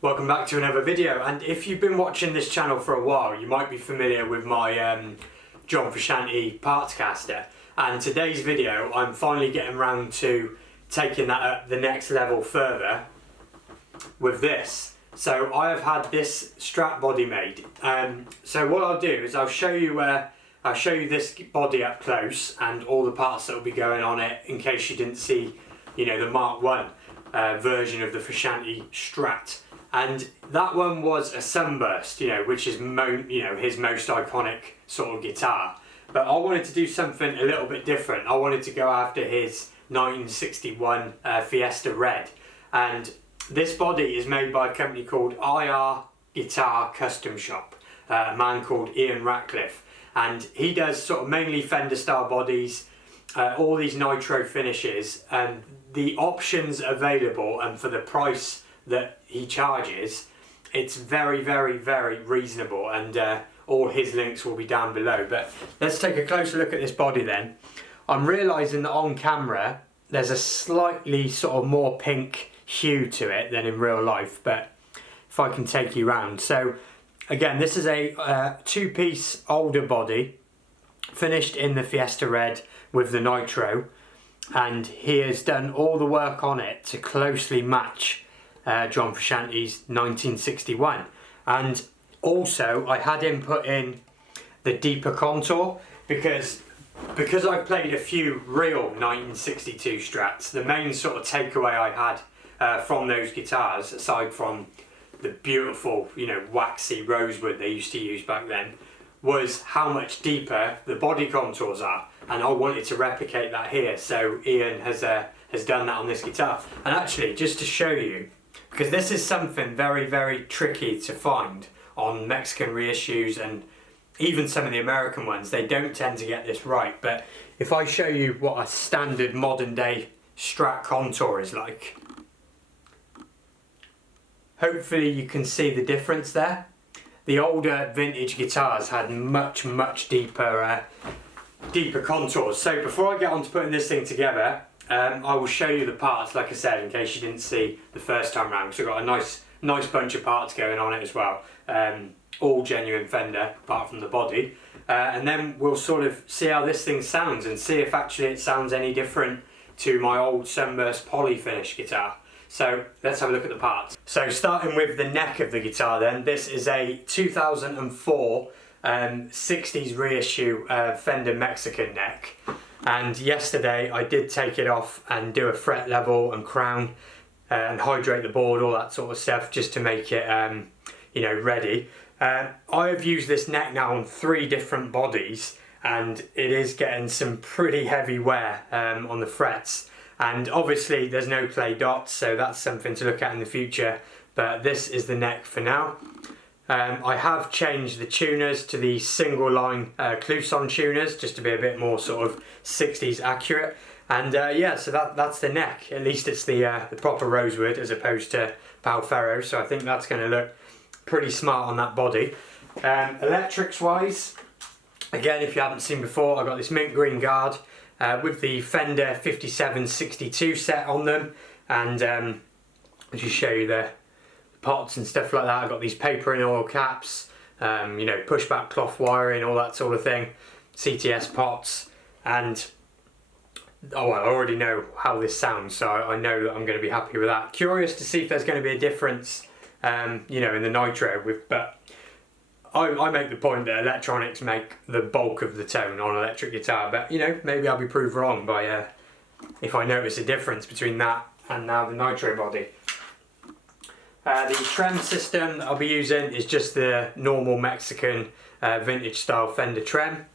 Welcome back to another video, and if you've been watching this channel for a while you might be familiar with my John Frusciante Partscaster, and today's video I'm finally getting around to taking that up the next level further with this. So I have had this Strat body made, so what I'll do is I'll show you this body up close and all the parts that will be going on it, in case you didn't see, you know, the Mark 1 version of the Frusciante Strat. And that one was a Sunburst, you know, which is his most iconic sort of guitar. But I wanted to do something a little bit different. I wanted to go after his 1961 Fiesta Red. And this body is made by a company called IR Guitar Custom Shop, a man called Ian Ratcliffe. And he does sort of mainly Fender style bodies, all these nitro finishes, and the options available and for the price that he charges, it's very reasonable, and all his links will be down below. But let's take a closer look at this body then. I'm realising that on camera there's a slightly sort of more pink hue to it than in real life, but if I can take you round. So again, this is a two-piece older body finished in the Fiesta Red with the nitro, and he has done all the work on it to closely match John Frusciante's 1961. And also I had him put in the deeper contour because I've played a few real 1962 Strats. The main sort of takeaway I had from those guitars, aside from the beautiful, you know, waxy rosewood they used to use back then, was how much deeper the body contours are, and I wanted to replicate that here. So Ian has done that on this guitar. And actually, just to show you, because this is something very tricky to find on Mexican reissues and even some of the American ones, they don't tend to get this right. But if I show you what a standard modern day Strat contour is like, hopefully you can see the difference there. The older vintage guitars had much deeper contours. So before I get on to putting this thing together, I will show you the parts, like I said, in case you didn't see the first time round. So I've got a nice bunch of parts going on it as well, all genuine Fender apart from the body, and then we'll sort of see how this thing sounds and see if actually it sounds any different to my old Sunburst poly finish guitar. So let's have a look at the parts. So starting with the neck of the guitar then, this is a 2004 60s reissue Fender Mexican neck. And yesterday I did take it off and do a fret level and crown and hydrate the board, all that sort of stuff, just to make it you know, ready. I have used this neck now on 3 different bodies, and it is getting some pretty heavy wear on the frets. And obviously there's no clay dots, so that's something to look at in the future, but this is the neck for now. I have changed the tuners to the single line Clousson tuners, just to be a bit more sort of 60s accurate. And yeah, so that's the neck. At least it's the proper rosewood as opposed to Palferro, so I think that's going to look pretty smart on that body. Electrics wise, again, if you haven't seen before, I've got this mint green guard with the Fender 5762 set on them, and I'll just show you the pots and stuff like that. I've got these paper and oil caps, you know, pushback cloth wiring, all that sort of thing, CTS pots, and oh, I already know how this sounds, so I know that I'm going to be happy with that. Curious to see if there's going to be a difference, you know, in the nitro, but I make the point that electronics make the bulk of the tone on electric guitar, but you know, maybe I'll be proved wrong by if I notice a difference between that and now the nitro body. The trem system that I'll be using is just the normal Mexican vintage style Fender trem,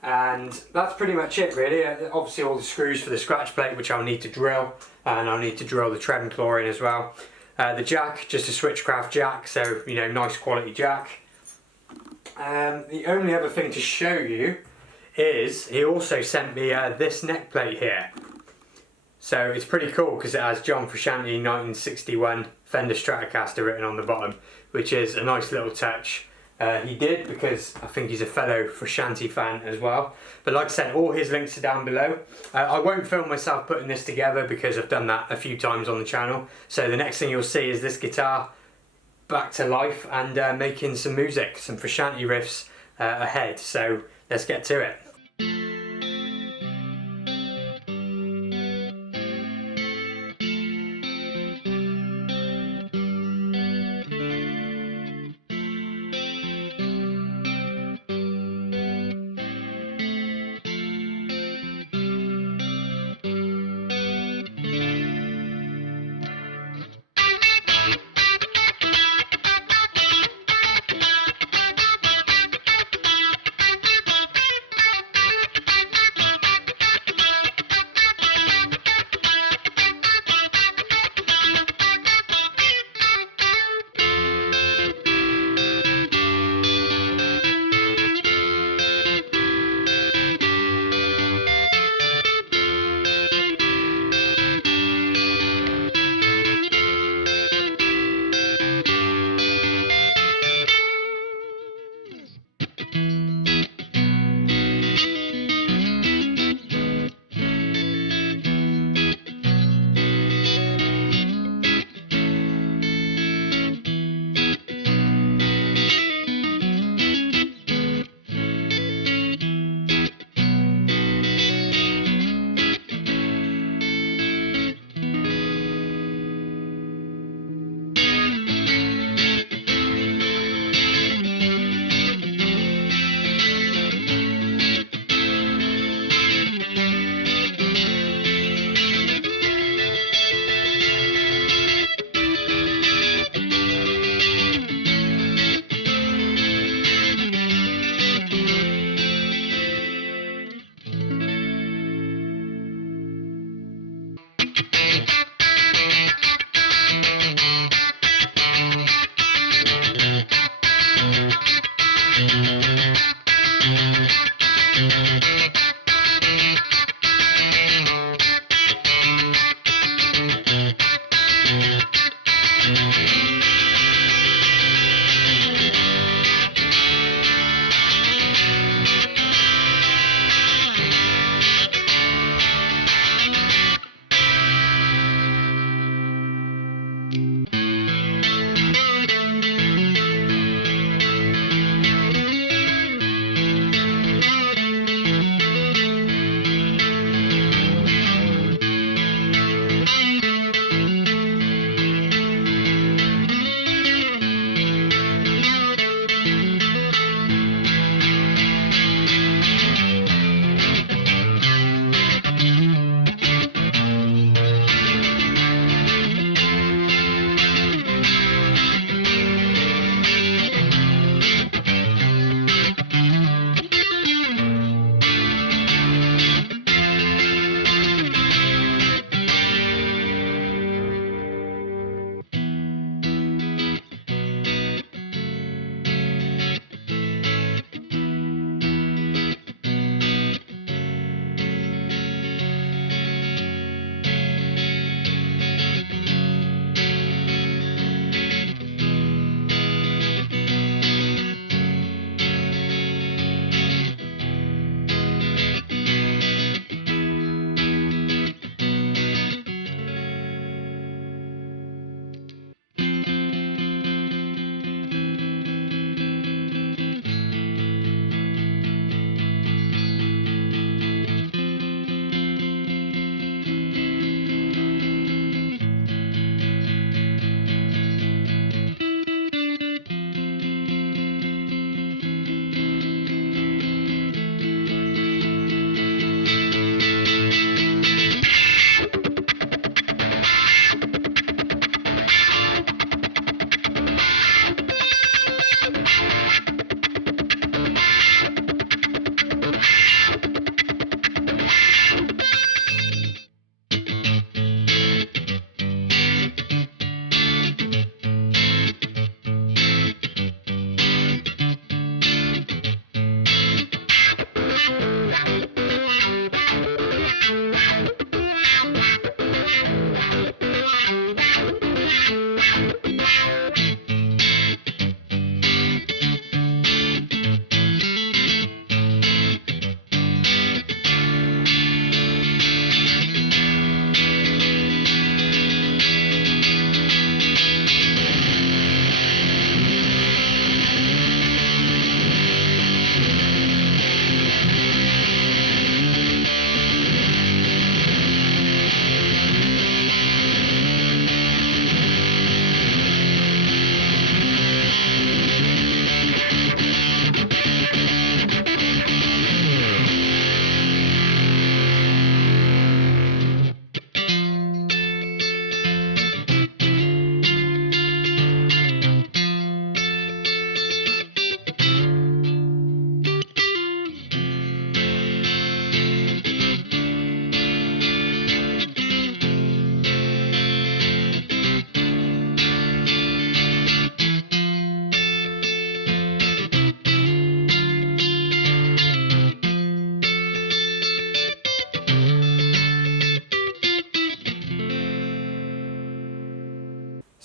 and that's pretty much it really. Obviously all the screws for the scratch plate, which I'll need to drill, and I'll need to drill the trem claw in as well. The jack, just a Switchcraft jack, so you know, nice quality jack. The only other thing to show you is he also sent me this neck plate here. So it's pretty cool because it has John Frusciante 1961 Fender Stratocaster written on the bottom, which is a nice little touch. he did, because I think he's a fellow Frusciante fan as well. But like I said, all his links are down below. I won't film myself putting this together because I've done that a few times on the channel. So the next thing you'll see is this guitar back to life and making some music, some Frusciante riffs ahead. So let's get to it.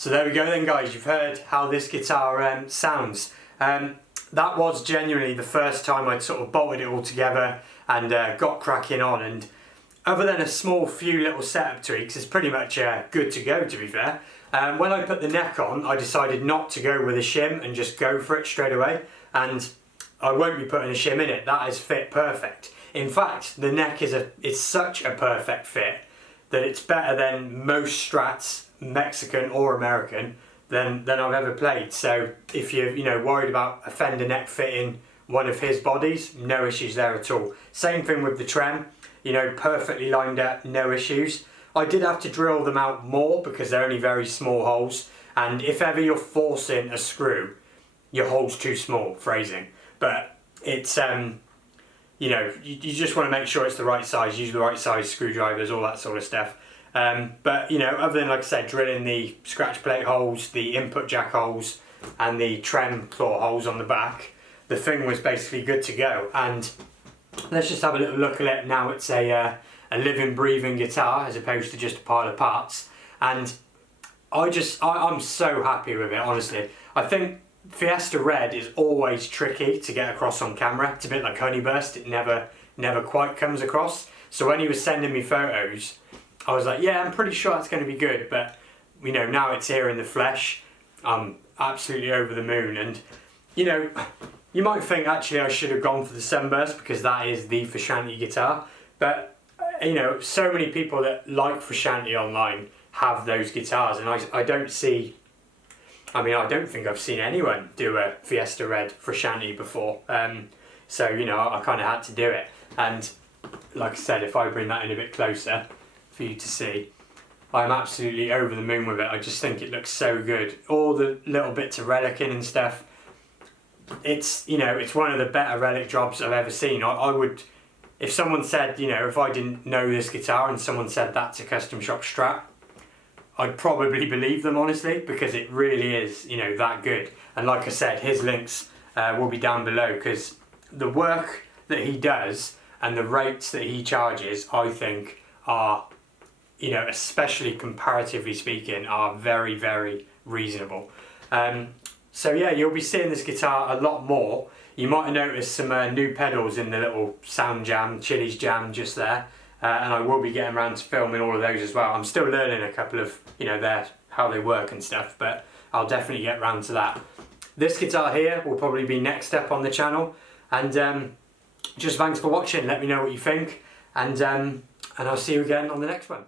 So there we go then guys, you've heard how this guitar sounds. That was genuinely the first time I'd sort of bolted it all together and got cracking on, and other than a small few little setup tweaks, it's pretty much good to go, to be fair. When I put the neck on, I decided not to go with a shim and just go for it straight away, and I won't be putting a shim in it. That has fit perfect. In fact, the neck is such a perfect fit that it's better than most Strats, Mexican or American, than I've ever played. So if you're worried about a Fender neck fitting one of his bodies, no issues there at all. Same thing with the trem, perfectly lined up, no issues. I did have to drill them out more because they're only very small holes, and if ever you're forcing a screw, your hole's too small, phrasing. But it's you just want to make sure it's the right size, use the right size screwdrivers, all that sort of stuff. But other than, like I said, drilling the scratch plate holes, the input jack holes and the trem claw holes on the back, the thing was basically good to go. And let's just have a little look at it now. It's a living, breathing guitar as opposed to just a pile of parts, and I'm so happy with it, honestly. I think Fiesta Red is always tricky to get across on camera. It's a bit like Honeyburst, it never quite comes across. So when he was sending me photos, I was like, yeah, I'm pretty sure that's going to be good, but now it's here in the flesh, I'm absolutely over the moon. And you might think actually I should have gone for the Sunburst because that is the Frusciante guitar, but so many people that like Frusciante online have those guitars, and I don't think I've seen anyone do a Fiesta Red Frusciante before. So I kind of had to do it, and like I said, if I bring that in a bit closer for you to see, I'm absolutely over the moon with it. I just think it looks so good. All the little bits of relicing and stuff. It's it's one of the better relic jobs I've ever seen. I would, if someone said, if I didn't know this guitar and someone said that's a custom shop Strat, I'd probably believe them, honestly, because it really is, that good. And like I said, his links will be down below, because the work that he does and the rates that he charges, I think are, especially comparatively speaking, are very, very reasonable. So yeah, you'll be seeing this guitar a lot more. You might have noticed some new pedals in the little sound jam, chillis jam just there. And I will be getting around to filming all of those as well. I'm still learning a couple of, how they work and stuff, but I'll definitely get around to that. This guitar here will probably be next up on the channel. And just thanks for watching. Let me know what you think. And I'll see you again on the next one.